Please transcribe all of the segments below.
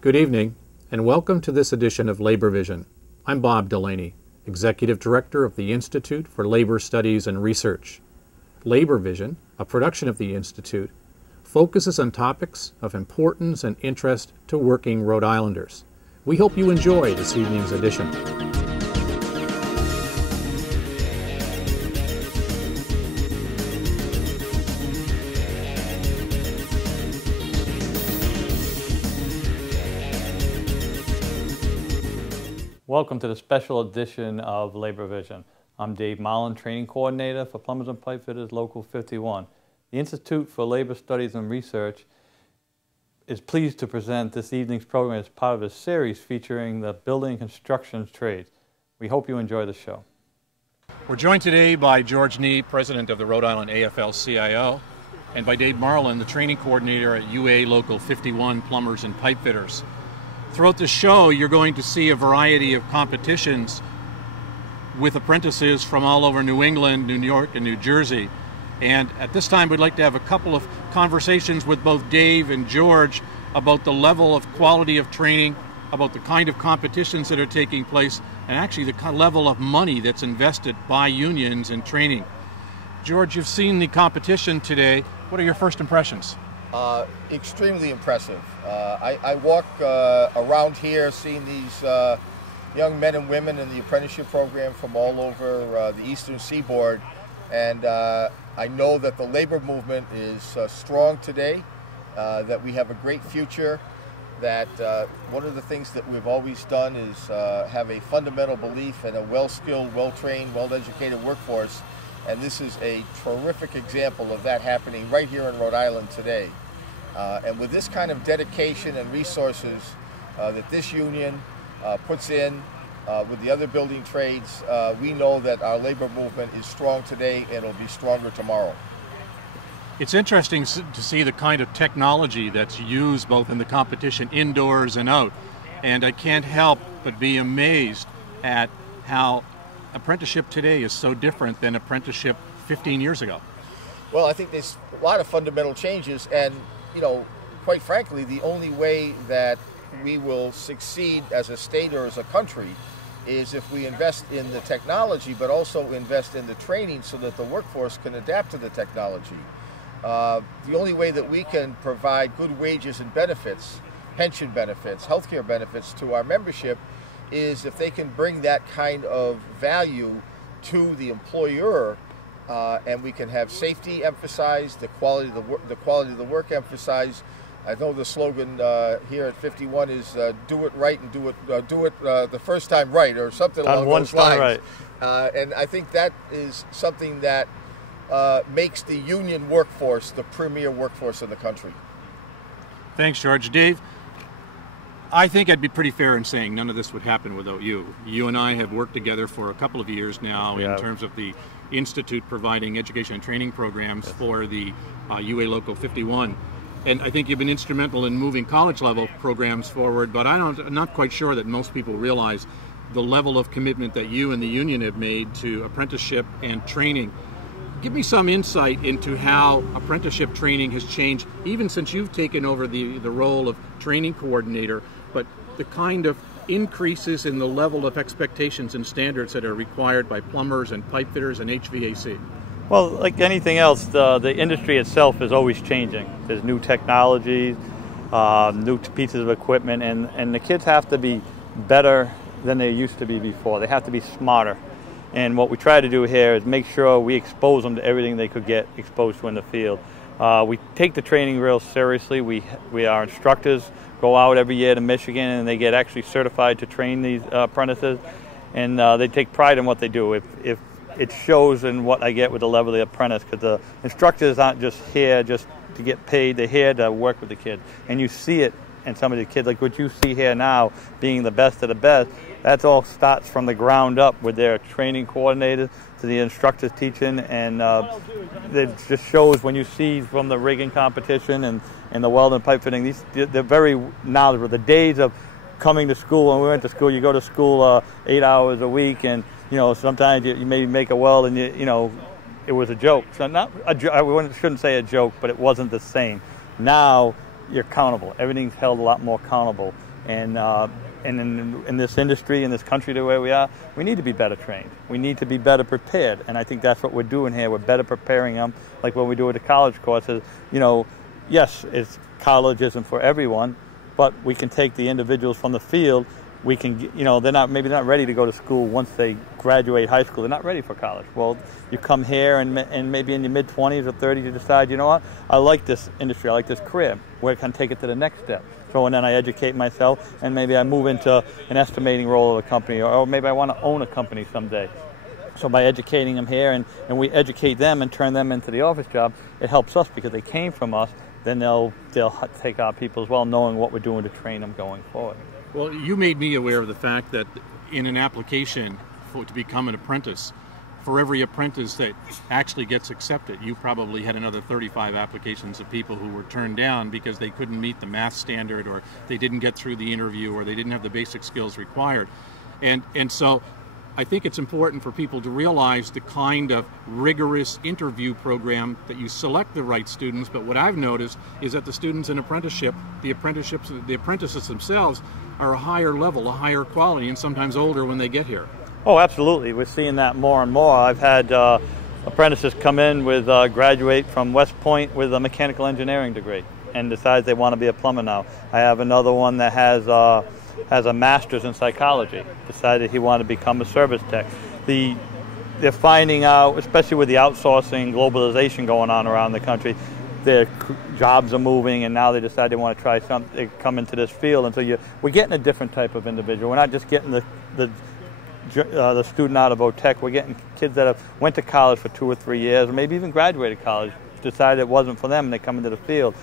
Good evening, and welcome to this edition of Labor Vision. I'm Bob Delaney, Executive Director of the Institute for Labor Studies and Research. Labor Vision, a production of the Institute, focuses on topics of importance and interest to working Rhode Islanders. We hope you enjoy this evening's edition. Welcome to the special edition of Labor Vision. I'm Dave Mullen, Training Coordinator for Plumbers and Pipefitters, Local 51. The Institute for Labor Studies and Research is pleased to present this evening's program as part of a series featuring the building and construction trades. We hope you enjoy the show. We're joined today by George Nee, President of the Rhode Island AFL-CIO, and by Dave Marlin, the Training Coordinator at UA Local 51 Plumbers and Pipefitters. Throughout the show, you're going to see a variety of competitions with apprentices from all over New England, New York, and New Jersey. And at this time, we'd like to have a couple of conversations with both Dave and George about the level of quality of training, about the kind of competitions that are taking place, and actually the level of money that's invested by unions in training. George, you've seen the competition today. What are your first impressions? Extremely impressive. I walk around here seeing these young men and women in the apprenticeship program from all over the eastern seaboard, and I know that the labor movement is strong today, that we have a great future, that one of the things that we've always done is have a fundamental belief in a well-skilled, well-trained, well-educated workforce. And this is a terrific example of that happening right here in Rhode Island today. And with this kind of dedication and resources that this union puts in with the other building trades, we know that our labor movement is strong today and it'll be stronger tomorrow. It's interesting to see the kind of technology that's used both in the competition indoors and out. And I can't help but be amazed at how apprenticeship today is so different than apprenticeship 15 years ago. Well, I think there's a lot of fundamental changes, and quite frankly, the only way that we will succeed as a state or as a country is if we invest in the technology, but also invest in the training so that the workforce can adapt to the technology. The only way that we can provide good wages and benefits, pension benefits, healthcare benefits to our membership is if they can bring that kind of value to the employer, and we can have safety emphasized, the quality of the work emphasized. I know the slogan here at 51 is "Do it right and do it the first time right," or something along those lines. Right. And I think that is something that makes the union workforce the premier workforce in the country. Thanks, George. Dave, I think I'd be pretty fair in saying none of this would happen without you. You and I have worked together for a couple of years now in terms of the Institute providing education and training programs for the UA Local 51. And I think you've been instrumental in moving college-level programs forward, but I'm not quite sure that most people realize the level of commitment that you and the union have made to apprenticeship and training. Give me some insight into how apprenticeship training has changed, even since you've taken over the role of training coordinator, but the kind of increases in the level of expectations and standards that are required by plumbers and pipefitters and HVAC. Well, like anything else, the industry itself is always changing. There's new technologies, new pieces of equipment, and the kids have to be better than they used to be before. They have to be smarter. And what we try to do here is make sure we expose them to everything they could get exposed to in the field. We take the training real seriously. Our instructors go out every year to Michigan and they get actually certified to train these apprentices. And they take pride in what they do. If it shows in what I get with the level of the apprentice, because the instructors aren't just here just to get paid. They're here to work with the kids. And you see it in some of the kids, like what you see here now, being the best of the best. That all starts from the ground up with their training coordinators to the instructors teaching, and it just shows when you see from the rigging competition and the welding pipe fitting, they're very knowledgeable. The days of coming to school, when we went to school, you go to school 8 hours a week, and sometimes you maybe make a weld and it was a joke. So not a I shouldn't say a joke, but it wasn't the same. Now you're accountable. Everything's held a lot more accountable. And in this industry, in this country the way we are, we need to be better trained. We need to be better prepared. And I think that's what we're doing here. We're better preparing them, like what we do with the college courses. You know, yes, college isn't for everyone, but we can take the individuals from the field. We can, you know, they're maybe not ready to go to school once they graduate high school. They're not ready for college. Well, you come here and maybe in your mid-20s or 30s you decide, you know what, I like this industry, I like this career. Where can I take it to the next step? So and then I educate myself, and maybe I move into an estimating role of a company, or maybe I want to own a company someday. So by educating them here, and we educate them and turn them into the office job, it helps us because they came from us. Then they'll take our people as well, knowing what we're doing to train them going forward. Well, you made me aware of the fact that in an application to become an apprentice, for every apprentice that actually gets accepted, you probably had another 35 applications of people who were turned down because they couldn't meet the math standard, or they didn't get through the interview, or they didn't have the basic skills required. And so I think it's important for people to realize the kind of rigorous interview program that you select the right students. But what I've noticed is that the students in apprenticeship, the apprentices themselves are a higher level, a higher quality, and sometimes older when they get here. Oh, absolutely. We're seeing that more and more. I've had apprentices come in with graduate from West Point with a mechanical engineering degree and decides they want to be a plumber now. I have another one that has a master's in psychology, decided he wanted to become a service tech. They're finding out, especially with the outsourcing, globalization going on around the country, their jobs are moving, and now they decide they want to try something, they come into this field. And so we're getting a different type of individual. We're not just getting the student out of OTech. We're getting kids that went to college for 2 or 3 years, or maybe even graduated college, decided it wasn't for them, and they come into the field.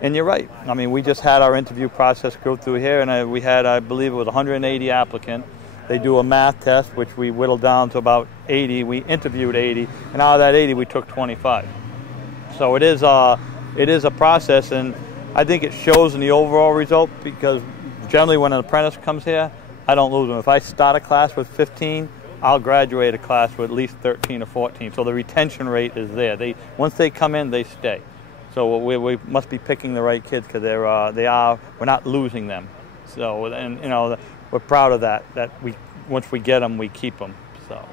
And you're right. I mean, we just had our interview process go through here, and we had, I believe it was 180 applicants. They do a math test, which we whittled down to about 80. We interviewed 80, and out of that 80, we took 25. So it is a process, and I think it shows in the overall result, because generally when an apprentice comes here, I don't lose them. If I start a class with 15, I'll graduate a class with at least 13 or 14. So the retention rate is there. Once they come in, they stay. So we must be picking the right kids, because we're not losing them. So, and you know, we're proud of that. That once we get them, we keep them. So.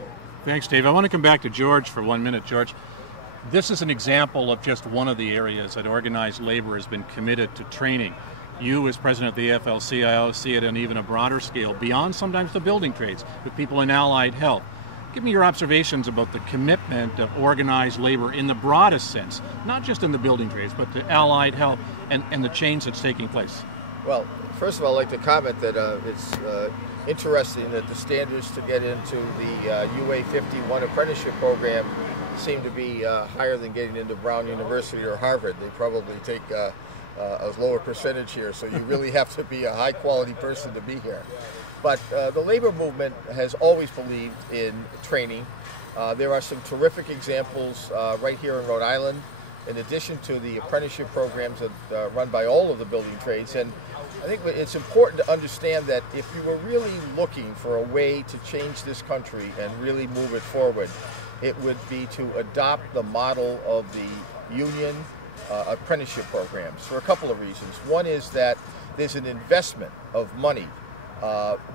Thanks, Dave. I want to come back to George for 1 minute. George, this is an example of just one of the areas that organized labor has been committed to training. You, as president of the AFL-CIO, see it on even a broader scale, beyond sometimes the building trades, with people in allied health. Give me your observations about the commitment of organized labor in the broadest sense, not just in the building trades, but to allied health and the change that's taking place. Well, first of all, I'd like to comment that it's interesting that the standards to get into the UA 51 apprenticeship program seem to be higher than getting into Brown University or Harvard. They probably take a lower percentage here, so you really have to be a high-quality person to be here. But the labor movement has always believed in training. There are some terrific examples right here in Rhode Island, in addition to the apprenticeship programs that run by all of the building trades. And I think it's important to understand that if you were really looking for a way to change this country and really move it forward, it would be to adopt the model of the union apprenticeship programs for a couple of reasons. One is that there's an investment of money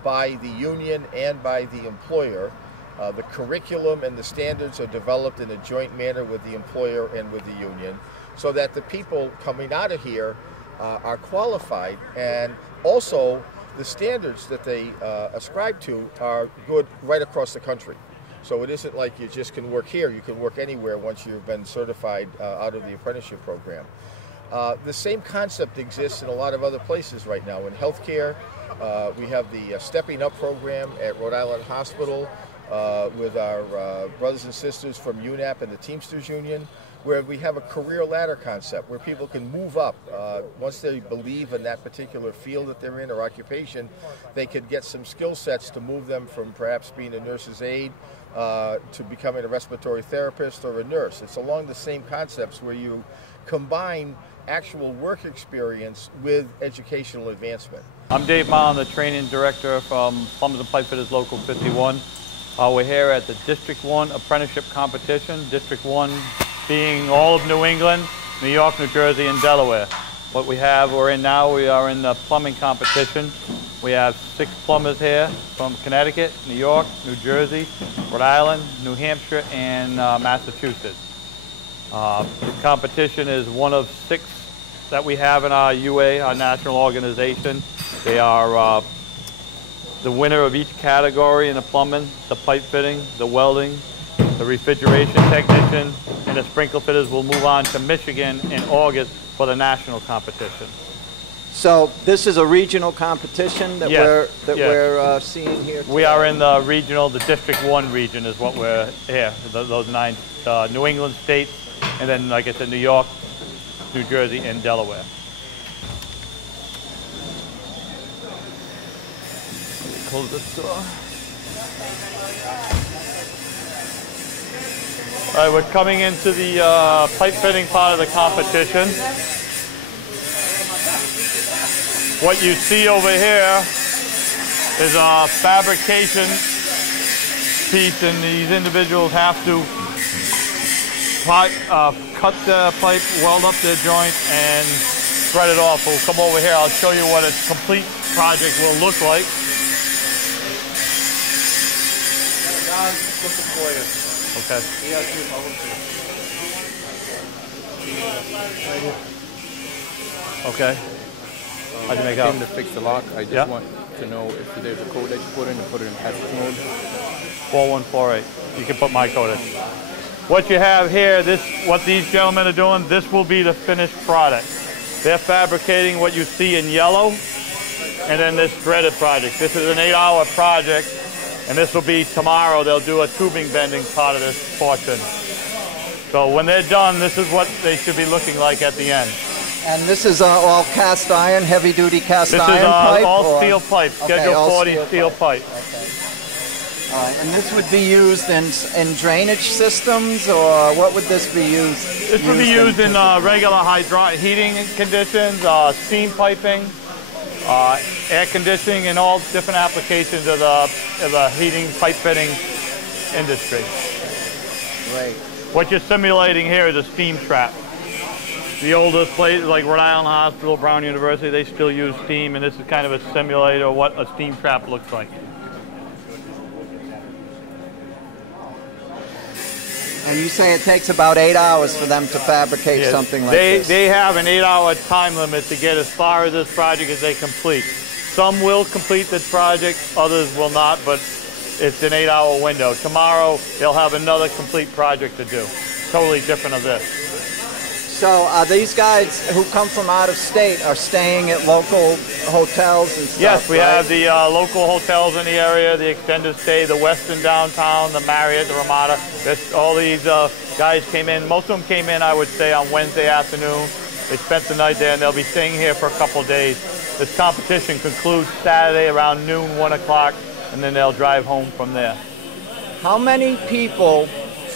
by the union and by the employer. The curriculum and the standards are developed in a joint manner with the employer and with the union, so that the people coming out of here are qualified, and also the standards that they ascribe to are good right across the country. So it isn't like you just can work here, you can work anywhere once you've been certified out of the apprenticeship program. The same concept exists in a lot of other places right now. In healthcare, we have the Stepping Up program at Rhode Island Hospital with our brothers and sisters from UNAP and the Teamsters Union, where we have a career ladder concept where people can move up. Once they believe in that particular field that they're in or occupation, they could get some skill sets to move them from perhaps being a nurse's aide to becoming a respiratory therapist or a nurse. It's along the same concepts where you combine actual work experience with educational advancement. I'm Dave Ma, I'm the training director from Plumbers and Pipefitters Local 51. We're here at the District 1 Apprenticeship Competition, District 1 being all of New England, New York, New Jersey, and Delaware. What we're in now, we are in the plumbing competition. We have 6 plumbers here from Connecticut, New York, New Jersey, Rhode Island, New Hampshire, and Massachusetts. The competition is one of 6 that we have in our UA, our national organization. They are the winner of each category in the plumbing, the pipe fitting, the welding, the refrigeration technician, and the sprinkler fitters will move on to Michigan in August for the national competition. So this is a regional competition that we're seeing here today. We are in the regional, the District 1 region is what we're here, those 9 New England states, and then, like I said, New York, New Jersey, and Delaware. Close this door. All right, we're coming into the pipe fitting part of the competition. What you see over here is a fabrication piece, and these individuals have to cut the pipe, weld up their joint, and thread it off. We'll come over here. I'll show you what a complete project will look like. John's looking for you. Okay. He has to Okay. How'd you make out? I came to fix the lock. I just want to know if there's a code that you put in and put it in hazard mode. 4148. You can put my code in. What you have here, what these gentlemen are doing, this will be the finished product. They're fabricating what you see in yellow, and then this threaded project. This is an 8-hour project, and this will be tomorrow. They'll do a tubing bending part of this portion. So when they're done, this is what they should be looking like at the end. And this is all cast iron, heavy-duty cast iron pipe? This is all steel pipe, Schedule 40 steel pipe. Okay. All right, and this would be used in drainage systems, or what would this be used? This would be used in regular heating conditions, steam piping, air conditioning, and all different applications of the heating pipe fitting industry. Great. What you're simulating here is a steam trap. The oldest places like Rhode Island Hospital, Brown University, they still use steam, and this is kind of a simulator of what a steam trap looks like. And you say it takes about 8 hours for them to fabricate something like this? They have an 8-hour time limit to get as far as this project as they complete. Some will complete the project, others will not, but it's an 8-hour window. Tomorrow, they'll have another complete project to do, totally different of this. So these guys who come from out of state are staying at local hotels and stuff? Yes, we have the local hotels in the area, the extended stay, the Westin downtown, the Marriott, the Ramada. All these guys came in. Most of them came in, I would say, on Wednesday afternoon. They spent the night there, and they'll be staying here for a couple of days. This competition concludes Saturday around noon, 1 o'clock, and then they'll drive home from there. How many people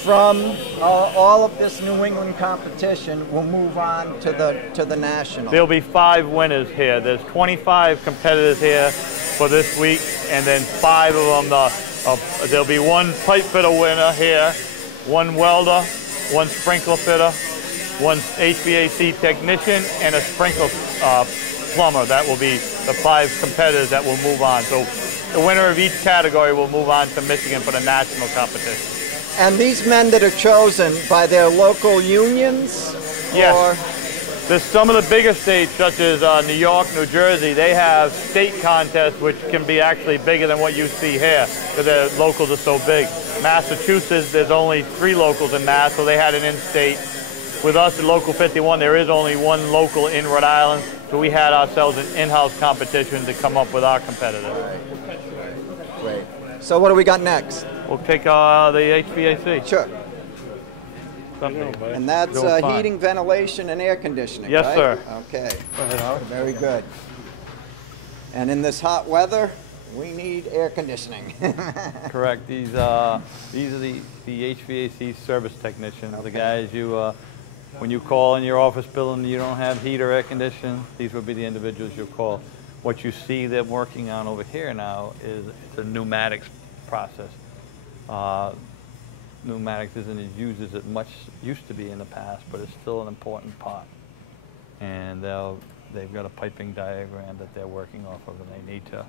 from all of this New England competition will move on to the national? There'll be 5 winners here. There's 25 competitors here for this week, and then 5 of them, there'll be 1 pipe fitter winner here, 1 welder, 1 sprinkler fitter, 1 HVAC technician, and a sprinkler plumber. That will be the 5 competitors that will move on. So the winner of each category will move on to Michigan for the national competition. And these men that are chosen by their local unions? Yes. Or? There's some of the bigger states, such as New York, New Jersey, they have state contests which can be actually bigger than what you see here because their locals are so big. Massachusetts, there's only 3 locals in Mass, so they had an in-state. With us at Local 51, there is only 1 local in Rhode Island, so we had ourselves an in-house competition to come up with our competitors. Great. So what do we got next? We'll take the HVAC. Sure. And that's heating, ventilation, and air conditioning, yes, right? Sir. Okay. Very good. And in this hot weather, we need air conditioning. Correct. These are the HVAC service technicians, the guys when you call in your office building you don't have heat or air conditioning, these would be the individuals you'll call. What you see them working on over here now is the pneumatics process. Pneumatics isn't as used as it much used to be in the past, but it's still an important part. And they'll they've got a piping diagram that they're working off of, and they need to.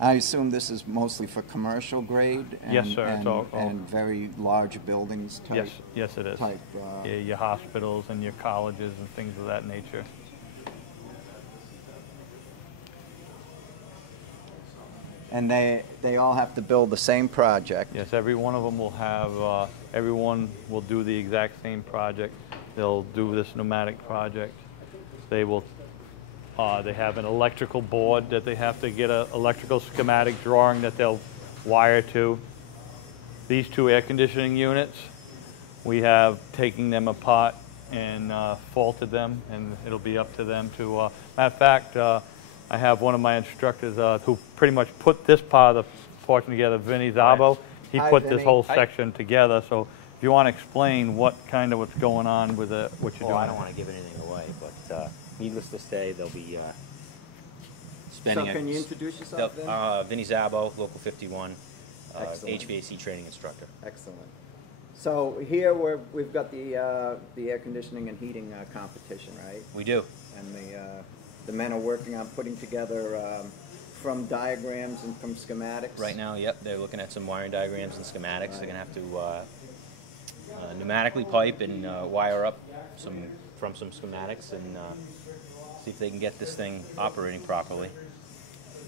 I assume this is mostly for commercial grade and, yes, sir. and very large buildings type. Yes, it is. Type, your hospitals and your colleges and things of that nature. And they all have to build the same project. Yes, every one of them will have. Everyone will do the exact same project. They'll do this pneumatic project. They will. They have an electrical board that they have to get an electrical schematic drawing that they'll wire to. These two air conditioning units, we have taken them apart and faulted them, and it'll be up to them to. Matter of fact, I have one of my instructors who pretty much put this part of the portion together, Vinny Zabo. He put this whole section together. So if you want to explain what's going on with what you're doing. I don't want to give anything away, but needless to say, they'll be spending. So can you introduce yourself then? Vinny Zabo, Local 51, HVAC training instructor. Excellent. So here we've got the air conditioning and heating competition, right? We do. And the men are working on putting together from diagrams and from schematics. Right now, yep, they're looking at some wiring diagrams and schematics. Right. They're going to have to pneumatically pipe and wire up from some schematics and see if they can get this thing operating properly.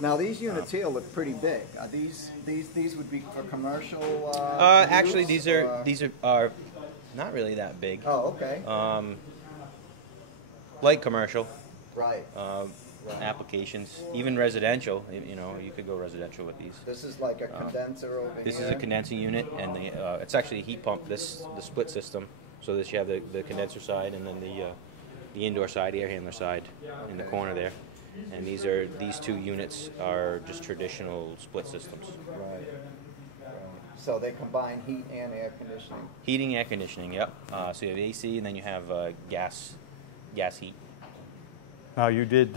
Now these units here look pretty big. Are these would be for commercial? Actually, these are not really that big. Oh, okay. Light commercial. Right. Applications, even residential. You could go residential with these. This is like a condenser over here. This is a condensing unit, and it's actually a heat pump. The split system. So that you have the condenser side and then the indoor side, air handler side, in the corner there. And these two units are just traditional split systems. Right. So they combine heat and air conditioning. Heating, air conditioning. Yep. So you have AC, and then you have gas heat. Now you did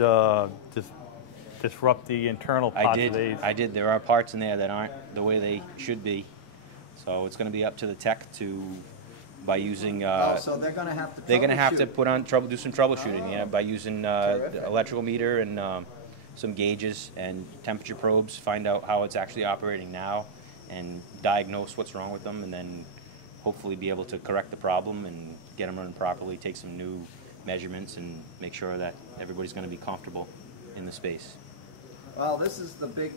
disrupt the internal parts of these. I did. There are parts in there that aren't the way they should be. So it's going to be up to the tech by using. So they're going to have to. They're going to have to do some troubleshooting, by using the electrical meter and some gauges and temperature probes. Find out how it's actually operating now, and diagnose what's wrong with them, and then hopefully be able to correct the problem and get them running properly. Take some new measurements and make sure that everybody's going to be comfortable in the space. Well, this is the big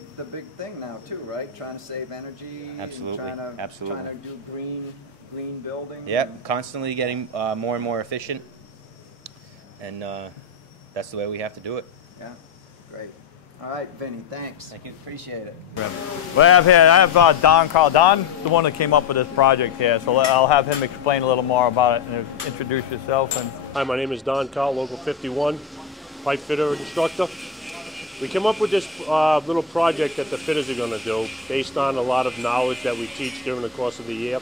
thing now too, right? Trying to save energy. Absolutely. Trying to do green building. Yep, constantly getting more and more efficient, and that's the way we have to do it. Yeah, great. All right, Vinny, thanks. Thank you. Appreciate it. Well, I have Don Carl. Don's the one that came up with this project here, so I'll have him explain a little more about it and introduce yourself. Hi, my name is Don Carl, Local 51, pipe fitter instructor. We came up with this little project that the fitters are going to do based on a lot of knowledge that we teach during the course of the year.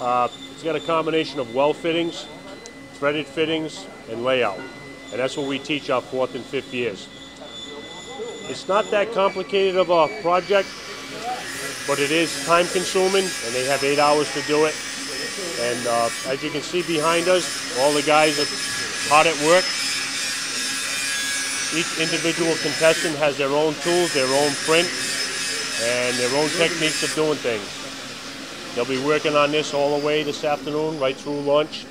It's got a combination of well fittings, threaded fittings, and layout. And that's what we teach our 4th and 5th years. It's not that complicated of a project, but it is time consuming, and they have 8 hours to do it. And as you can see behind us, all the guys are hard at work. Each individual contestant has their own tools, their own print, and their own techniques of doing things. They'll be working on this all the way this afternoon, right through lunch,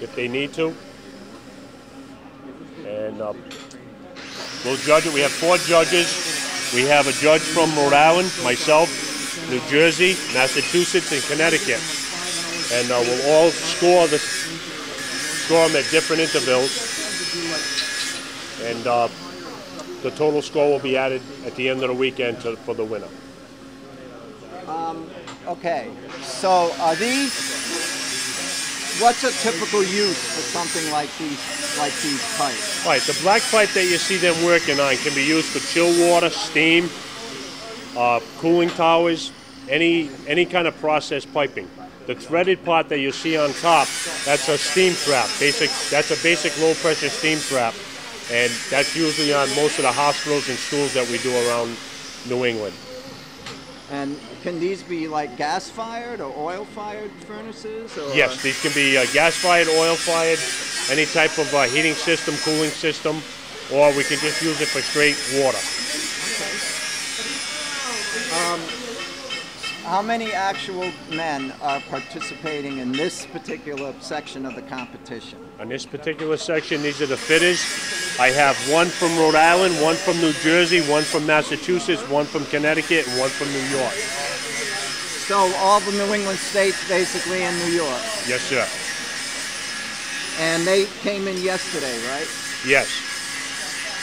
if they need to. And we'll judge it. We have 4 judges. We have a judge from Rhode Island, myself, New Jersey, Massachusetts, and Connecticut. And we'll all score them at different intervals. And the total score will be added at the end of the weekend for the winner. Okay, so are these, what's a typical use for something like these pipes? Right, the black pipe that you see them working on can be used for chill water, steam, cooling towers, any kind of process piping. The threaded part that you see on top, that's a steam trap. That's a basic low pressure steam trap. And that's usually on most of the hospitals and schools that we do around New England. And can these be like gas-fired or oil-fired furnaces? Or? Yes, these can be gas-fired, oil-fired, any type of heating system, cooling system, or we can just use it for straight water. Okay. How many actual men are participating in this particular section of the competition? On this particular section, these are the fitters. I have one from Rhode Island, one from New Jersey, one from Massachusetts, one from Connecticut, and one from New York. So all the New England states basically in New York? Yes, sir. And they came in yesterday, right? Yes.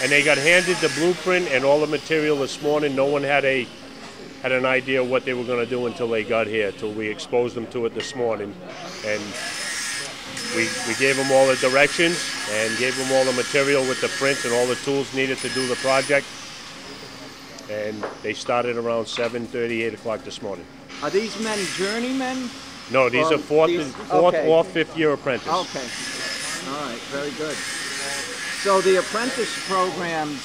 And they got handed the blueprint and all the material this morning. No one had an idea what they were going to do until they got here, till we exposed them to it this morning. And we gave them all the directions and gave them all the material with the prints and all the tools needed to do the project. And they started around 7:30, 8 o'clock this morning. Are these men journeymen? No, these are fourth or fifth year apprentices. Okay. All right, very good. So the apprentice programs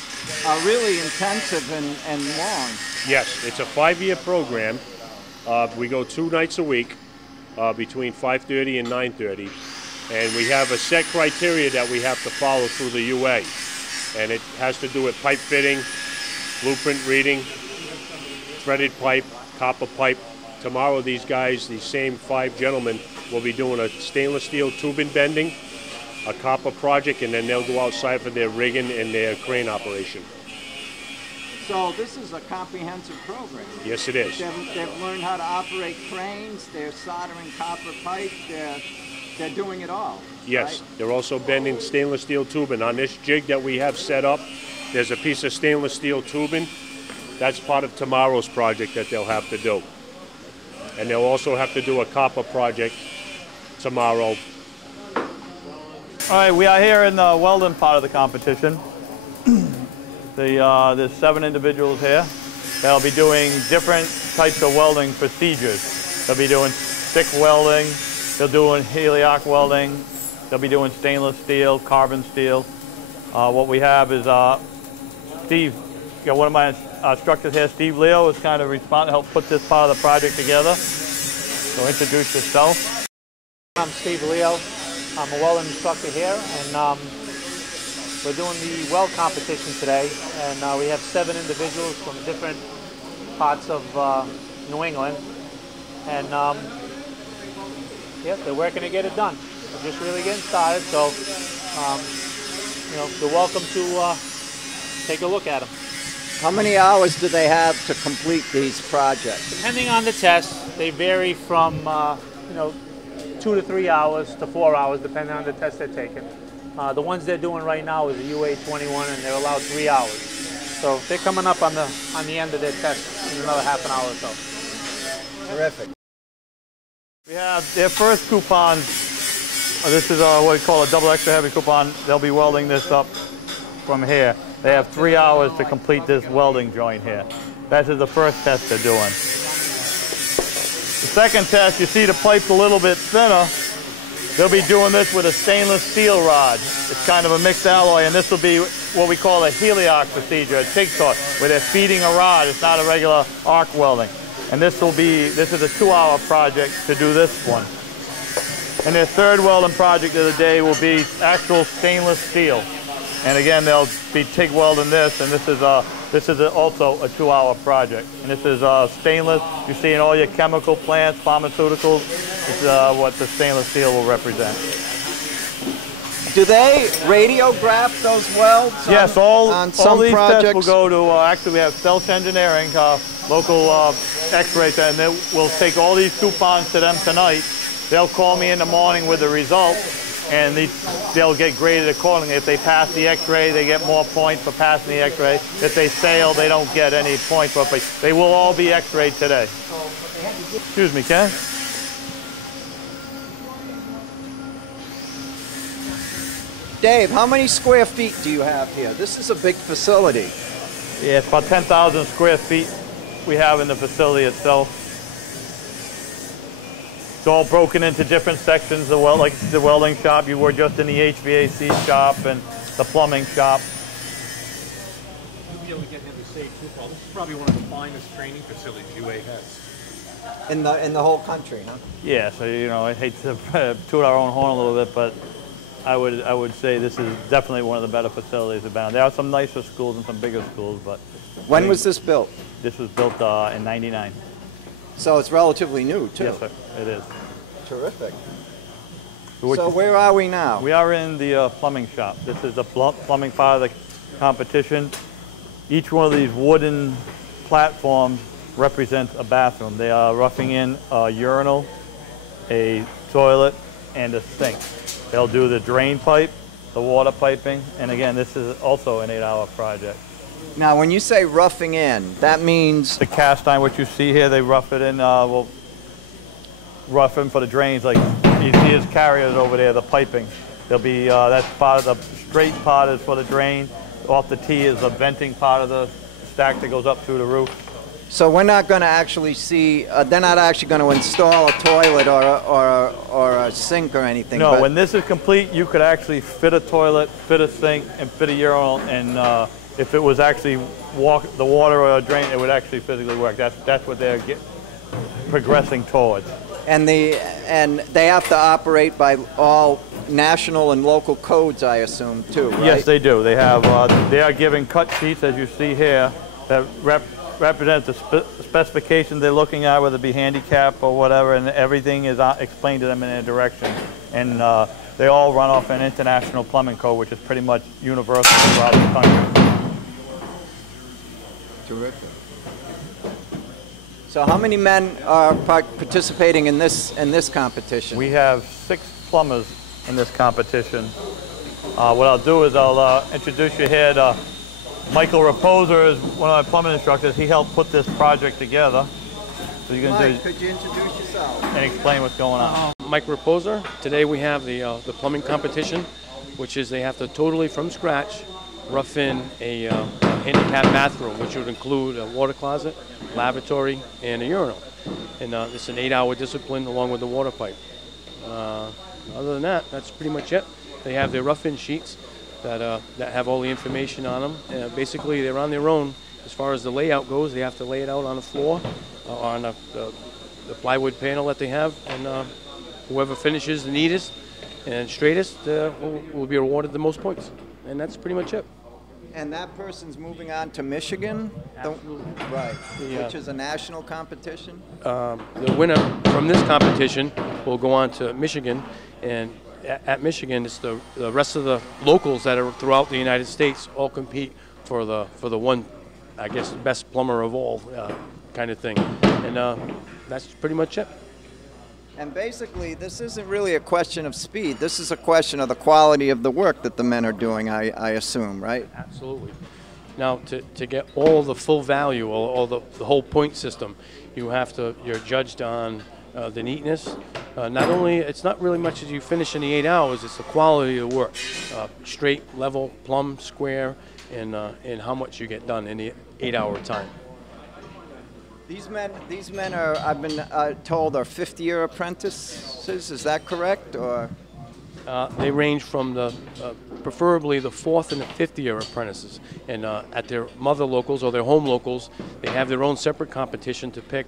are really intensive and long. Yes, it's a 5-year program. We go 2 nights a week between 5:30 and 9:30. And we have a set criteria that we have to follow through the UA. And it has to do with pipe fitting, blueprint reading, threaded pipe, copper pipe. Tomorrow these guys, these same 5 gentlemen, will be doing a stainless steel tubing bending, a copper project, and then they'll go outside for their rigging and their crane operation. So this is a comprehensive program. Yes, it is. They've learned how to operate cranes, they're soldering copper pipe, they're doing it all. Yes, right? they're also bending stainless steel tubing. On this jig that we have set up, there's a piece of stainless steel tubing. That's part of tomorrow's project that they'll have to do. And they'll also have to do a copper project tomorrow. All right, we are here in the welding part of the competition. There's 7 individuals here. They'll be doing different types of welding procedures. They'll be doing stick welding, they'll be doing Hvac welding, they'll be doing stainless steel, carbon steel. What we have is Steve, one of my instructors here, Steve Leo, is kind of responsible to help put this part of the project together. So introduce yourself. I'm Steve Leo. I'm a welding instructor here, and we're doing the weld competition today. And we have 7 individuals from different parts of New England, and yeah, they're working to get it done. We're just really getting started, so you know, you're welcome to take a look at them. How many hours do they have to complete these projects? Depending on the test, they vary from you know, 2 to 3 hours to 4 hours, depending on the test they're taking. The ones they're doing right now is a UA-21, and they're allowed 3 hours. So they're coming up on the end of their test in another half an hour or so. Terrific. We have their first coupons. This is what we call a double extra heavy coupon. They'll be welding this up from here. They have 3 hours to complete this welding joint here. That is the first test they're doing. The second test, you see the pipe's a little bit thinner. They'll be doing this with a stainless steel rod. It's kind of a mixed alloy, and this will be what we call a Hvac procedure, a TIG torque, where they're feeding a rod. It's not a regular arc welding. And this is a 2-hour project to do this one. And their third welding project of the day will be actual stainless steel. And again, they'll be TIG welding this, and this is also a 2-hour project. And this is stainless. You see in all your chemical plants, pharmaceuticals, it's what the stainless steel will represent. Do they radiograph those welds? Yes, on some all these projects tests will go to, actually we have Selch Engineering, local x-rays, and they will take all these coupons to them tonight. They'll call me in the morning with the results, and they'll get graded accordingly. If they pass the x-ray, they get more points for passing the x-ray. If they fail, they don't get any points for it, but they will all be x-rayed today. Excuse me, Ken? Dave, how many square feet do you have here? This is a big facility. Yeah, it's about 10,000 square feet we have in the facility itself. It's all broken into different sections, like the welding shop. You were just in the HVAC shop and the plumbing shop. You'll be able to get him say too, Paul, this is probably one of the finest training facilities UA has. In the whole country, huh? Yeah, so you know, I hate to toot our own horn a little bit, but I would say this is definitely one of the better facilities about. There are some nicer schools and some bigger schools, but when was this built? This was built in '99. So it's relatively new too. Yes, sir. It is. Terrific. So where are we now? We are in the plumbing shop. This is the plumbing part of the competition. Each one of these wooden platforms represents a bathroom. They are roughing in a urinal, a toilet, and a sink. They'll do the drain pipe, the water piping, and again, this is also an 8-hour project. Now, when you say roughing in, that means... The cast iron, what you see here, they rough it in, well, rough in for the drains. Like you see his carriers over there, the piping. There'll be, that's part of the straight part is for the drain. Off the T is the venting part of the stack that goes up through the roof. So we're not going to actually see, they're not actually going to install a toilet or a sink or anything. No, when this is complete, you could actually fit a toilet, fit a sink, and fit a urinal, and if it was actually the water or a drain, it would actually physically work. That's what they're progressing towards. And they have to operate by all national and local codes, I assume, too, right? Yes, they do. They have. They are given cut sheets, as you see here, that represent the specifications they're looking at, whether it be handicap or whatever, and everything is explained to them in their direction. And they all run off an international plumbing code, which is pretty much universal throughout the country. Terrific. So how many men are participating in this competition? We have 6 plumbers in this competition. What I'll do is I'll introduce you here to Michael Raposer is one of my plumbing instructors. He helped put this project together. So you can Mike, could you introduce yourself and explain what's going on? Mike Raposer. Today we have the plumbing competition, which is they have to totally from scratch rough in a handicapped bathroom, which would include a water closet, lavatory, and a urinal. And it's an 8-hour discipline along with the water pipe. Other than that, that's pretty much it. They have their rough-in sheets that have all the information on them. Basically, they're on their own as far as the layout goes. They have to lay it out on the floor, on the plywood panel that they have, and whoever finishes the neatest and straightest will be awarded the most points. And that's pretty much it. And that person's moving on to Michigan? Absolutely. Right, which is a national competition? The winner from this competition will go on to Michigan, and at Michigan, it's the rest of the locals that are throughout the United States all compete for the one, I guess, best plumber of all kind of thing. And that's pretty much it. And basically, this isn't really a question of speed. This is a question of the quality of the work that the men are doing, I assume, right? Absolutely. Now, to get all the full value, all the whole point system, you're judged on the neatness. Not only, it's not really much as you finish in the 8 hours, it's the quality of the work. Straight, level, plumb, square, and how much you get done in the 8-hour time. These men are, I've been told, are 50-year apprentices. Is that correct, or? They range from preferably the 4th and the 5th-year apprentices. And at their mother locals or their home locals, they have their own separate competition to pick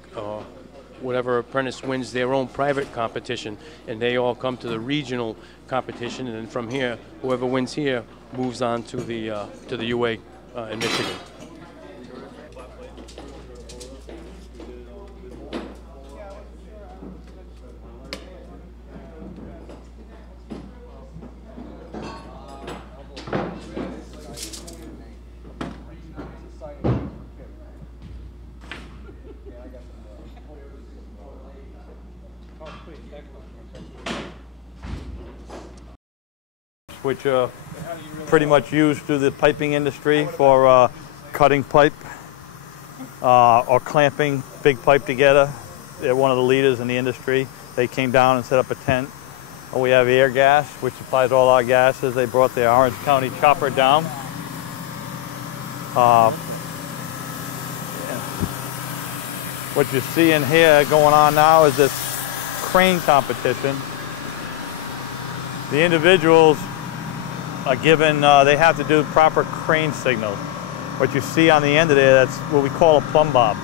whatever apprentice wins their own private competition. And they all come to the regional competition. And then from here, whoever wins here moves on to the UA in Michigan. Which are pretty much used through the piping industry for cutting pipe or clamping big pipe together. They're one of the leaders in the industry. They came down and set up a tent. We have air gas, which supplies all our gases. They brought the Orange County chopper down. What you see in here going on now is this crane competition. The individuals are given, they have to do proper crane signals. What you see on the end of there, that's what we call a plumb bob.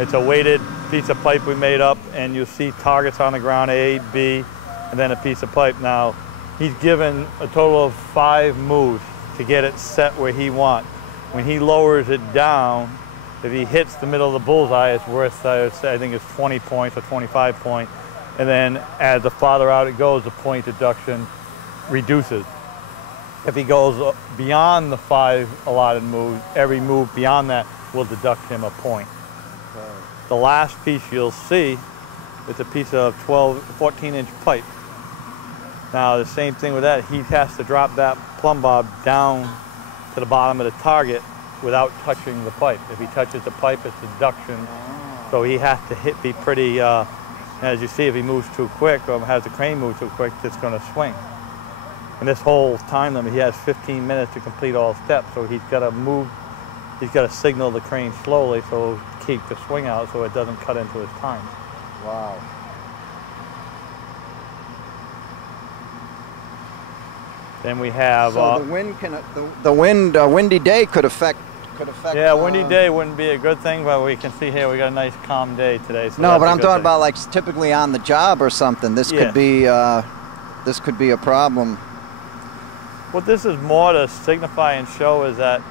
It's a weighted piece of pipe we made up, and you'll see targets on the ground, A, B, and then a piece of pipe. Now, he's given a total of 5 moves to get it set where he wants. When he lowers it down, if he hits the middle of the bullseye, it's worth, I think it's 20 points or 25 points. And then as the farther out it goes, the point deduction reduces. If he goes beyond the 5 allotted moves, every move beyond that will deduct him a point. Okay. The last piece you'll see is a piece of 14-inch pipe. Now the same thing with that, he has to drop that plumb bob down to the bottom of the target without touching the pipe. If he touches the pipe, it's deduction. Oh. So he has to be pretty, as you see, if he moves too quick or has the crane move too quick, it's going to swing. And this whole time limit, he has 15 minutes to complete all steps, so he's got to move, he's got to signal the crane slowly so keep the swing out so it doesn't cut into his time. Wow. Then we have... So the wind can, the wind, windy day could affect... Yeah, windy day wouldn't be a good thing, but we can see here we got a nice calm day today. So no, but I'm talking about like typically on the job or something. This could be a problem. What this is more to signify and show is that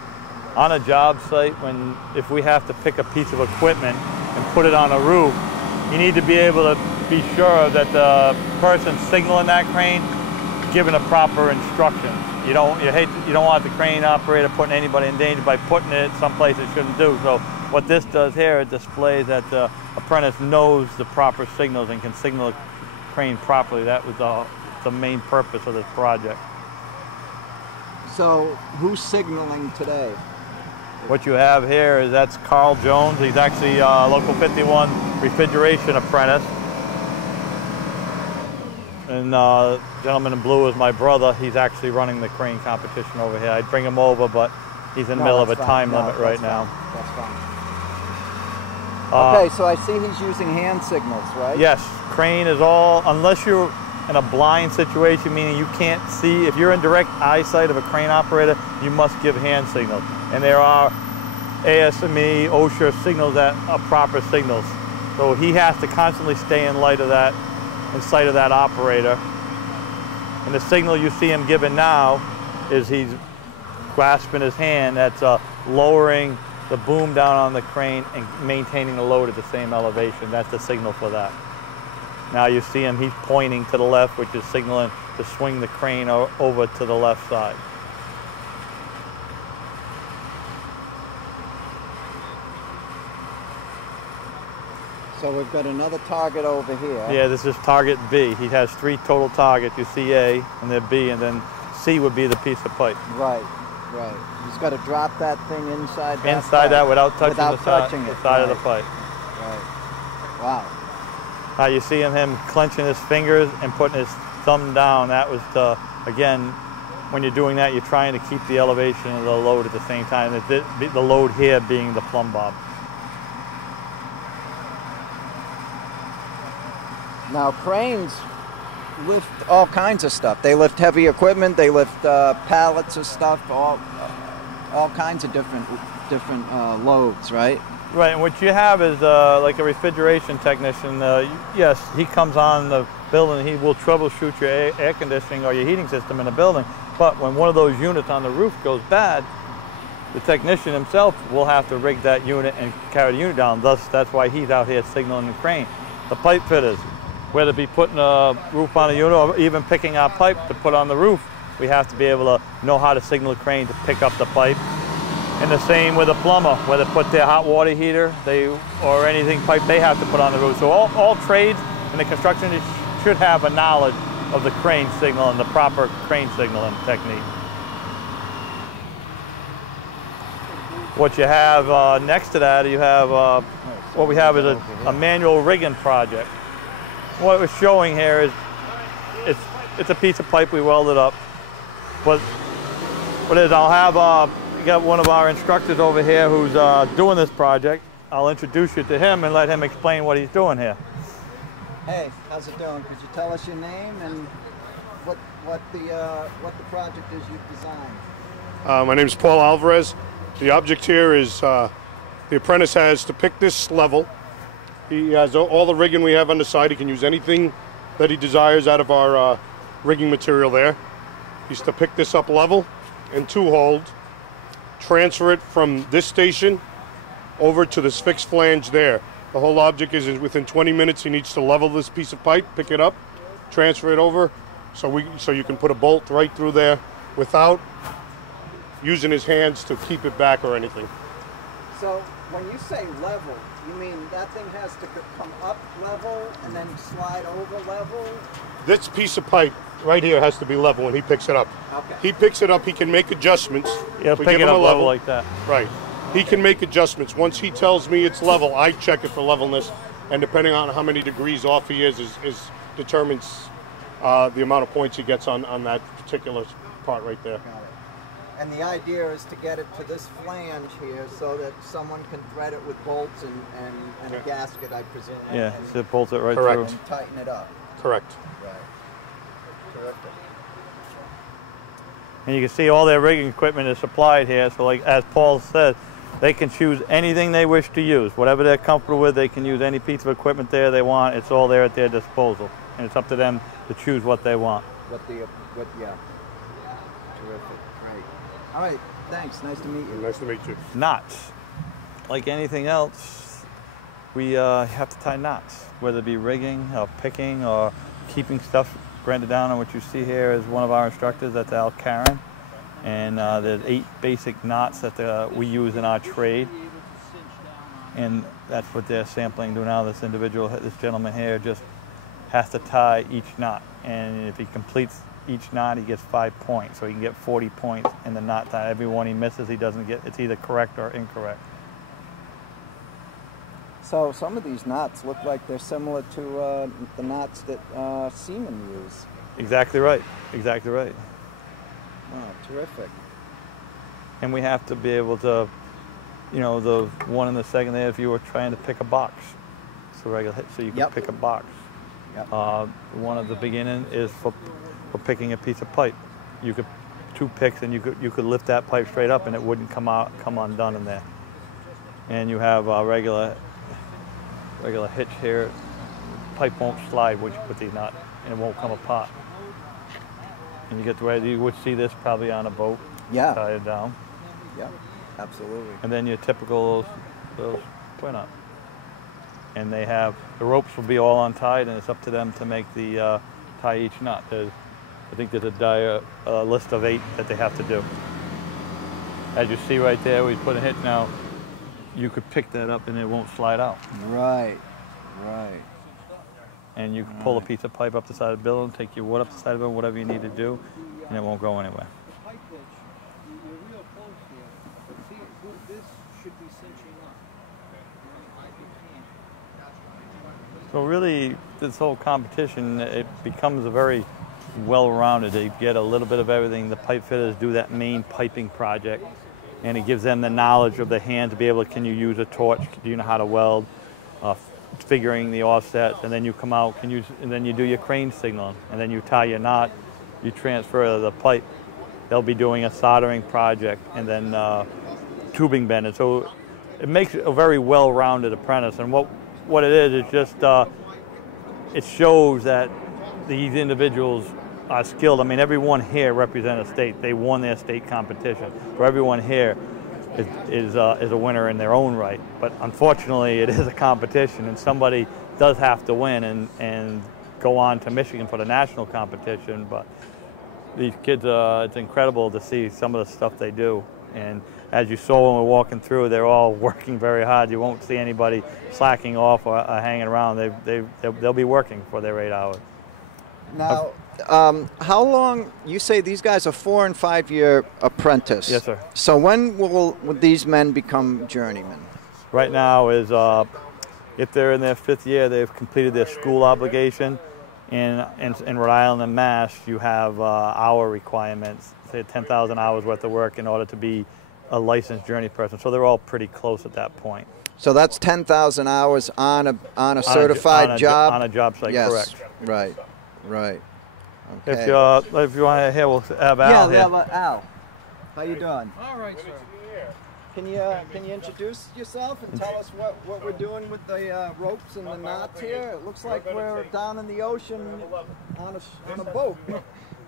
on a job site, if we have to pick a piece of equipment and put it on a roof, you need to be able to be sure that the person signaling that crane given a proper instruction. You don't want the crane operator putting anybody in danger by putting it someplace it shouldn't do. So what this does here, it displays that the apprentice knows the proper signals and can signal the crane properly. That was the main purpose of this project. So who's signaling today? What you have here is that's Carl Jones. He's actually a Local 51 refrigeration apprentice. And gentleman in blue is my brother. He's actually running the crane competition over here. I'd bring him over, but he's in the middle of a time limit right now. That's fine. Okay, so I see he's using hand signals, right? Yes, crane is all, unless you're in a blind situation, meaning you can't see, if you're in direct eyesight of a crane operator, you must give hand signals. And there are ASME, OSHA signals that are proper signals. So he has to constantly stay in light of that, in sight of that operator. And the signal you see him giving now is he's grasping his hand. That's lowering the boom down on the crane and maintaining the load at the same elevation. That's the signal for that. Now you see him, he's pointing to the left, which is signaling to swing the crane over to the left side. So we've got another target over here. Yeah, this is target B. He has 3 total targets. You see A, and then B, and then C would be the piece of pipe. Right, right. He's got to drop that thing inside that Inside pipe. That without touching the side right. of the pipe. Right. Wow. Now you see him clenching his fingers and putting his thumb down. That was again, when you're doing that, you're trying to keep the elevation of the load at the same time. The load here being the plumb bob. Now cranes lift all kinds of stuff. They lift heavy equipment. They lift pallets of stuff. All kinds of different loads, right? Right, and what you have is like a refrigeration technician. Yes, he comes on the building, he will troubleshoot your air conditioning or your heating system in the building, but when one of those units on the roof goes bad, the technician himself will have to rig that unit and carry the unit down. Thus, that's why he's out here signaling the crane. The pipe fitters, whether it be putting a roof on a unit or even picking our pipe to put on the roof, we have to be able to know how to signal the crane to pick up the pipe. And the same with a plumber, whether put their hot water heater or anything pipe they have to put on the roof. So all trades in the construction should have a knowledge of the crane signal and the proper crane signaling technique. What you have next to that, you have what we have is a manual rigging project. What we're showing here is it's a piece of pipe we welded up. But what it is, I'll have got one of our instructors over here who's doing this project. I'll introduce you to him and let him explain what he's doing here. Hey, how's it doing? Could you tell us your name and what the project is you've designed? My name is Paul Alvarez. The object here is the apprentice has to pick this level. He has all the rigging we have on the side. He can use anything that he desires out of our rigging material there. He's to pick this up level and 2-hold, transfer it from this station over to this fixed flange there. The whole object is within 20 minutes he needs to level this piece of pipe, pick it up, transfer it over, so you can put a bolt right through there without using his hands to keep it back or anything. So when you say level, you mean that thing has to come up level and then slide over level? This piece of pipe right here has to be level when he picks it up. Okay. He picks it up, he can make adjustments. Yeah, We pick give it him up a level like that. Right. He can make adjustments. Once he tells me it's level, I check it for levelness, and depending on how many degrees off he is determines the amount of points he gets on that particular part right there. Got it. And the idea is to get it to this flange here so that someone can thread it with bolts and a gasket, I presume. Yeah, and, so it bolts it right Correct. through. and tighten it up. Correct. Right. Terrific. And you can see all their rigging equipment is supplied here. So like as Paul said, they can choose anything they wish to use. Whatever they're comfortable with, they can use any piece of equipment there they want. It's all there at their disposal. And it's up to them to choose what they want. Yeah. Terrific. Great. All right. Thanks. Nice to meet you. Nice to meet you. Knots. Like anything else, we have to tie knots, whether it be rigging or picking or keeping stuff branded down. And what you see here is one of our instructors, that's Al Karen. And there's 8 basic knots that we use in our trade. And that's what they're sampling do now. This individual, this gentleman here, just has to tie each knot. And if he completes each knot, he gets 5 points. So he can get 40 points in the knot tie. Every one he misses, he doesn't get, it's either correct or incorrect. So some of these knots look like they're similar to the knots that seamen use. Exactly right. Exactly right. Oh, terrific. And we have to be able to, you know, the one and the second there, if you were trying to pick a box, so regular hit, so you can pick a box. Yep. One at the beginning is for picking a piece of pipe. You could 2 picks and you could lift that pipe straight up and it wouldn't come undone in there. And you have a regular hitch here. Pipe won't slide once you put these knots, and it won't come apart. And you get ready, you would see this probably on a boat. Yeah. Tie it down. Yeah, absolutely. And then your typical those twin up. And they have, the ropes will be all untied, and it's up to them to make the tie each knot. I think there's a list of 8 that they have to do. As you see right there, we put a hitch now. You could pick that up and it won't slide out. Right, right. And you can pull a piece of pipe up the side of the building, take your wood up the side of the building, whatever you need to do, and it won't go anywhere. So really, this whole competition, it becomes a very well-rounded. They get a little bit of everything. The pipe fitters do that main piping project, and it gives them the knowledge of the hand to be able to, can you use a torch, do you know how to weld, figuring the offsets, and then you come out, and then you do your crane signaling, and then you tie your knot, you transfer the pipe. They'll be doing a soldering project, and then tubing bending. So it makes a very well-rounded apprentice, and what it is just, it shows that these individuals are skilled. I mean, everyone here represents a state. They won their state competition. So everyone here is a winner in their own right. But unfortunately, it is a competition, and somebody does have to win and go on to Michigan for the national competition. But these kids, it's incredible to see some of the stuff they do. And as you saw when we're walking through, they're all working very hard. You won't see anybody slacking off or hanging around. They'll be working for their 8 hours. Now, how long, you say these guys are 4- and 5-year apprentice. Yes, sir. So when will these men become journeymen? Right now is, if they're in their 5th year, they've completed their school obligation. In Rhode Island and Mass, you have hour requirements, say 10,000 hours worth of work in order to be a licensed journey person. So they're all pretty close at that point. So that's 10,000 hours on a certified job? On a job site, yes. Correct. Right, right. Okay. If you want to hear, we'll have Al here. Yeah, Al. How you doing? All right, sir. Can you introduce yourself and tell us what we're doing with the ropes and the knots here? It looks like we're down in the ocean on a boat.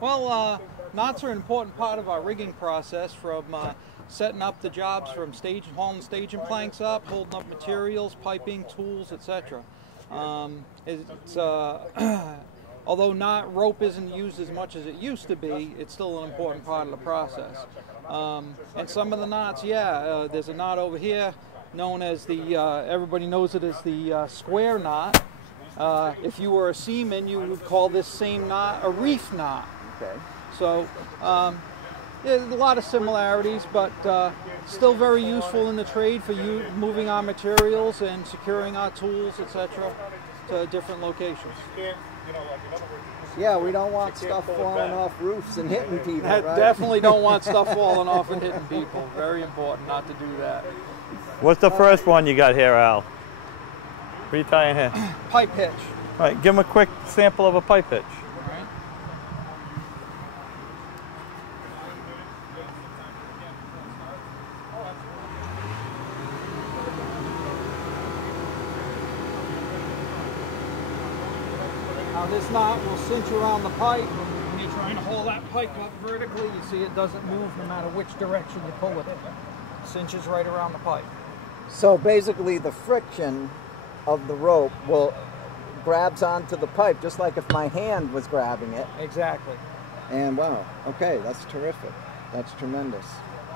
Well, knots are an important part of our rigging process, from setting up the jobs, from hauling staging planks up, holding up materials, piping, tools, etc. Although rope isn't used as much as it used to be, it's still an important part of the process. And some of the knots, there's a knot over here known as everybody knows it as the square knot. If you were a seaman, you would call this same knot a reef knot. Okay. So there's a lot of similarities, but still very useful in the trade for moving our materials and securing our tools, etc., to different locations. Yeah, we don't want stuff falling off roofs and hitting people, right? Definitely don't want stuff falling off and hitting people. Very important not to do that. What's the first one you got here, Al? What are you tying here? Pipe hitch. All right, give them a quick sample of a pipe hitch. Now this knot will cinch around the pipe. When you're trying to hold that pipe up vertically, you see it doesn't move no matter which direction you pull it in. It cinches right around the pipe. So basically the friction of the rope grabs onto the pipe, just like if my hand was grabbing it. Exactly. And wow, okay, that's terrific. That's tremendous.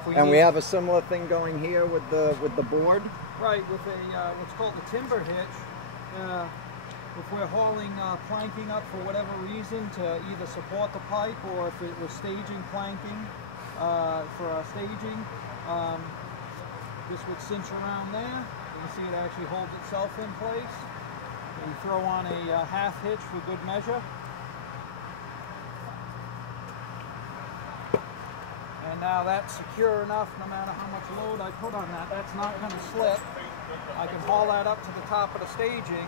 And we have a similar thing going here with the board? Right, with what's called the timber hitch. If we're hauling planking up for whatever reason to either support the pipe, or if it was staging planking for our staging, this would cinch around there. You can see it actually holds itself in place. We throw on a half hitch for good measure. And now that's secure enough, no matter how much load I put on that, that's not going to slip. I can haul that up to the top of the staging,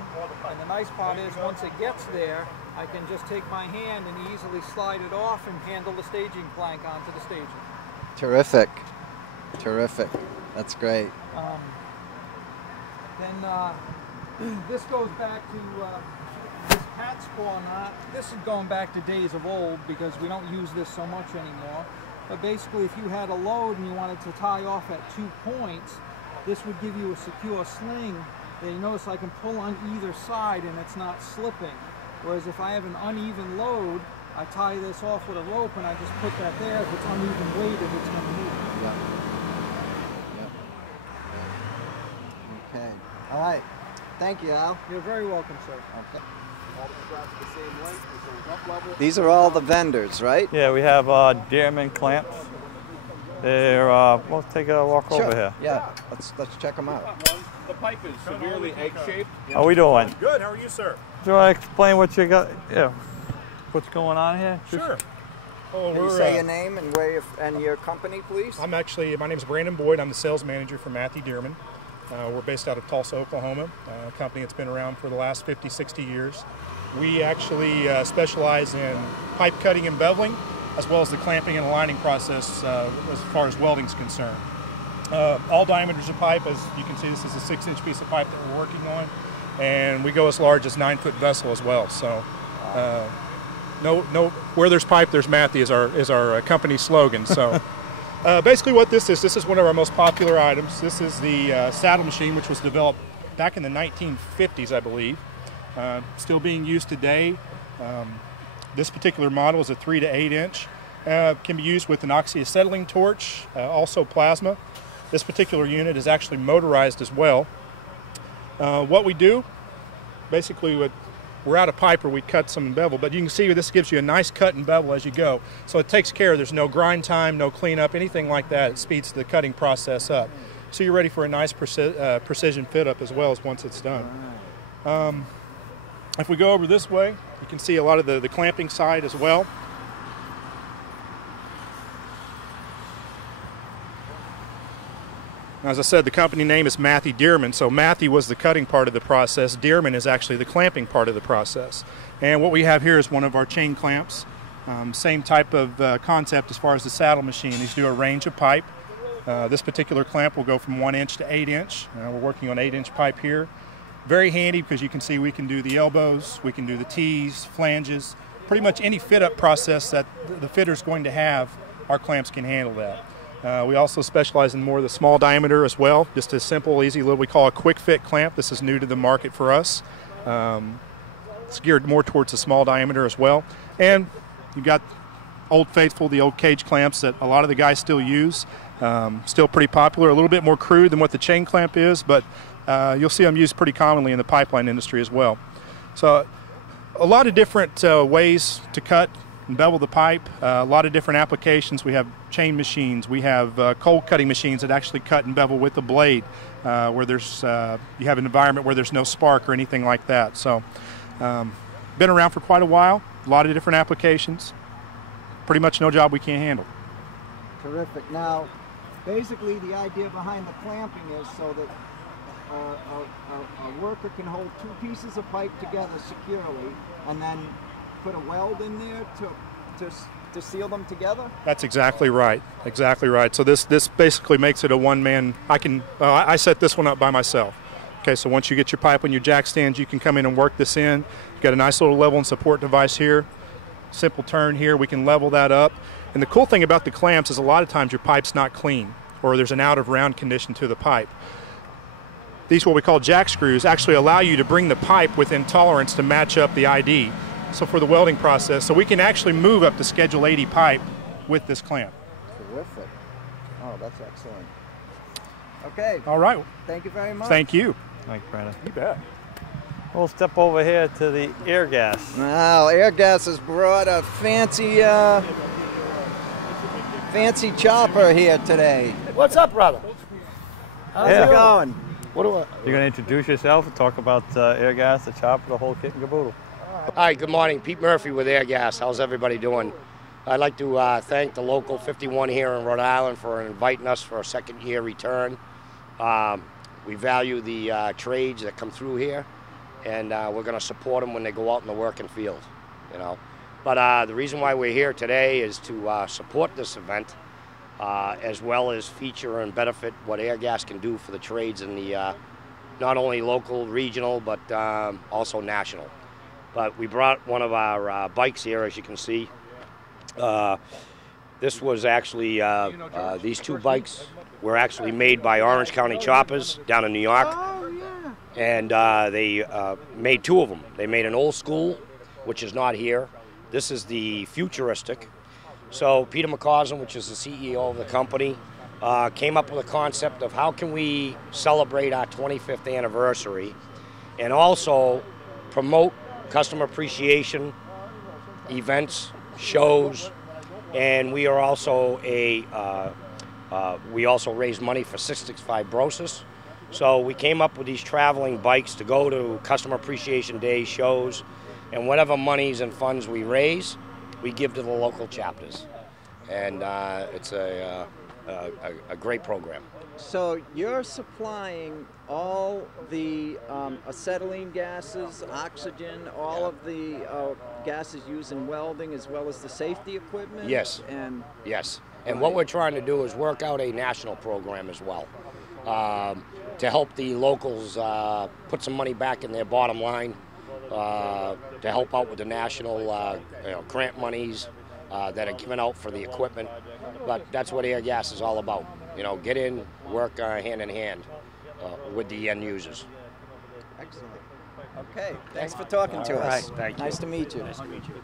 and the nice part is once it gets there, I can just take my hand and easily slide it off and handle the staging plank onto the staging. Terrific. Terrific. That's great. Then this goes back to this hat spawn knot. This is going back to days of old because we don't use this so much anymore. But basically, if you had a load and you wanted to tie off at 2 points, this would give you a secure sling that you notice I can pull on either side and it's not slipping. Whereas if I have an uneven load, I tie this off with a rope and I just put that there. If it's uneven weighted, it's going to move. Yep. Yep. Okay. All right. Thank you, Al. You're very welcome, sir. Okay. These are all the vendors, right? Yeah, we have Dearman clamps. They're, we'll take a walk over here. Yeah, let's check them out. The pipe is severely egg-shaped. How we doing? Good, how are you, sir? Do you want to explain what you got, what's going on here? Sure. Can you say your name and and your company, please? My name is Brandon Boyd. I'm the sales manager for Matthew Dearman. We're based out of Tulsa, Oklahoma, a company that's been around for the last 50, 60 years. We actually specialize in pipe cutting and beveling, as well as the clamping and aligning process as far as welding is concerned. All diameters of pipe, as you can see, this is a 6-inch piece of pipe that we're working on, and we go as large as 9-foot vessel as well. So, where there's pipe, there's Matthew is our company slogan. So, basically, what this is one of our most popular items. This is the saddle machine, which was developed back in the 1950s, I believe. Still being used today. This particular model is a 3 to 8 inch. Can be used with an oxyacetylene torch, also plasma. This particular unit is actually motorized as well. What we do, basically, we're out of pipe where we cut some and bevel, but you can see this gives you a nice cut and bevel as you go. So it takes care, there's no grind time, no cleanup, anything like that. It speeds the cutting process up. So you're ready for a nice precision fit up as well as once it's done. If we go over this way, you can see a lot of the clamping side as well. As I said, the company name is Matthew Dearman, so Matthew was the cutting part of the process. Dearman is actually the clamping part of the process. And what we have here is one of our chain clamps. Same type of concept as far as the saddle machine. These do a range of pipe. This particular clamp will go from 1 inch to 8 inch. We're working on 8-inch pipe here. Very handy because you can see we can do the elbows, we can do the T's, flanges, pretty much any fit-up process that the fitter's going to have, our clamps can handle that. We also specialize in more of the small diameter as well, just a simple, easy little, we call a quick fit clamp. This is new to the market for us. It's geared more towards the small diameter as well. And you've got Old Faithful, the old cage clamps that a lot of the guys still use. Still pretty popular, a little bit more crude than what the chain clamp is, but you'll see them used pretty commonly in the pipeline industry as well. So a lot of different ways to cut and bevel the pipe, a lot of different applications. We have chain machines, we have cold cutting machines that actually cut and bevel with the blade, where there's you have an environment where there's no spark or anything like that. So been around for quite a while, a lot of different applications, pretty much no job we can't handle. Terrific. Now, basically the idea behind the clamping is so that a worker can hold 2 pieces of pipe together securely and then put a weld in there to seal them together? That's exactly right. Exactly right. So this basically makes it a one-man. I set this one up by myself. Okay, so once you get your pipe on your jack stands, you can come in and work this in. You've got a nice little level and support device here. Simple turn here. We can level that up. And the cool thing about the clamps is a lot of times your pipe's not clean or there's an out of round condition to the pipe. These, what we call jack screws, actually allow you to bring the pipe within tolerance to match up the ID. So for the welding process, so we can actually move up to Schedule 80 pipe with this clamp. Terrific. Oh, that's excellent. Okay. All right. Thank you very much. Thank you. Thanks, Brandon. You bet. We'll step over here to the air gas. Now, air gas has brought a fancy chopper here today. What's up, brother? How's it going? You're going to introduce yourself and talk about air gas, the chopper, the whole kit and caboodle. Hi, good morning. Pete Murphy with Air Gas. How's everybody doing? I'd like to thank the local 51 here in Rhode Island for inviting us for a second-year return. We value the trades that come through here, and we're going to support them when they go out in the working field, you know. But the reason why we're here today is to support this event, as well as feature and benefit what air gas can do for the trades in the not only local, regional, but also national. But we brought one of our bikes here, as you can see. This was actually, these 2 bikes were actually made by Orange County Choppers down in New York. Oh, yeah. And they made 2 of them. They made an old school, which is not here. This is the futuristic. So Peter McCausland, which is the CEO of the company, came up with a concept of how can we celebrate our 25th anniversary and also promote customer appreciation events, shows, and we are also we also raise money for cystic fibrosis. So we came up with these traveling bikes to go to customer appreciation days, shows, and whatever monies and funds we raise, we give to the local chapters. And it's a great program. So you're supplying all the acetylene gases, oxygen, all of the gases used in welding, as well as the safety equipment? Yes. Yes. And what we're trying to do is work out a national program as well, to help the locals put some money back in their bottom line, to help out with the national grant monies that are given out for the equipment. But that's what air gas is all about. You know, get in, work hand in hand with the end users. Excellent. Okay, thanks for talking to us. Right, thank you. Nice to meet you. Nice to meet you.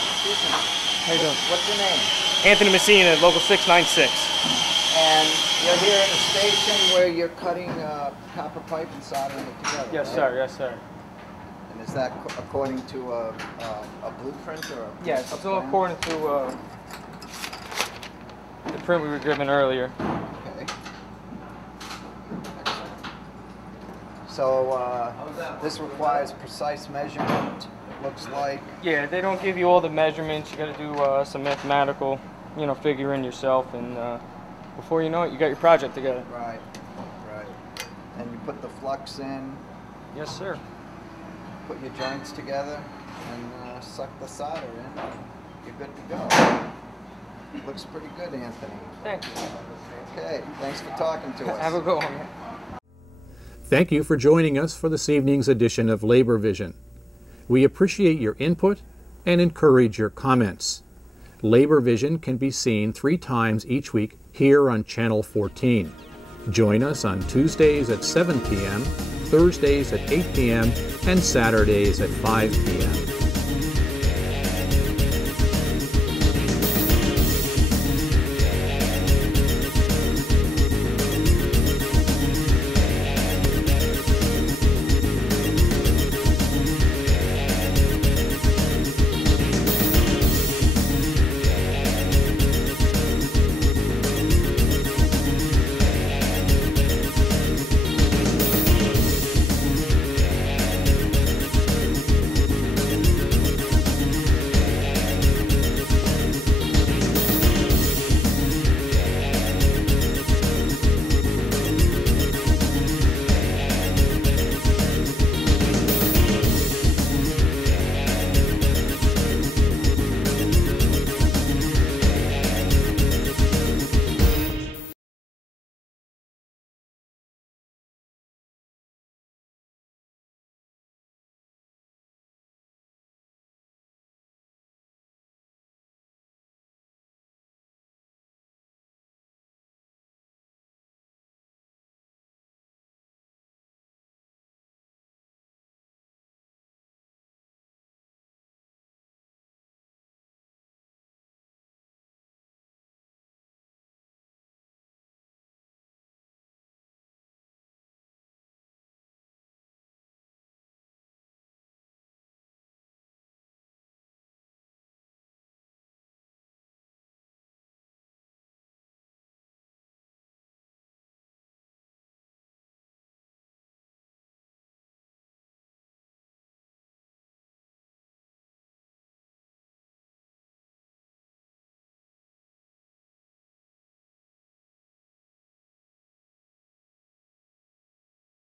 How you doing? What's your name? Anthony Messina, Local 696. And you're here at a station where you're cutting copper pipe and soldering it together. Yes, right? sir. Yes, sir. And is that according to a blueprint or a Yes, a it's all plan? according to the print we were given earlier. Okay. So this requires precise measurement, looks like. Yeah, they don't give you all the measurements. You got to do some mathematical, figuring yourself, and before you know it, you got your project together. Right, right. And you put the flux in. Yes, sir. Put your joints together and suck the solder in. You're good to go. Looks pretty good, Anthony. Thank you. Okay, thanks for talking to us. Have a good one. Thank you for joining us for this evening's edition of Labor Vision. We appreciate your input and encourage your comments. Labor Vision can be seen 3 times each week here on Channel 14. Join us on Tuesdays at 7 p.m., Thursdays at 8 p.m., and Saturdays at 5 p.m.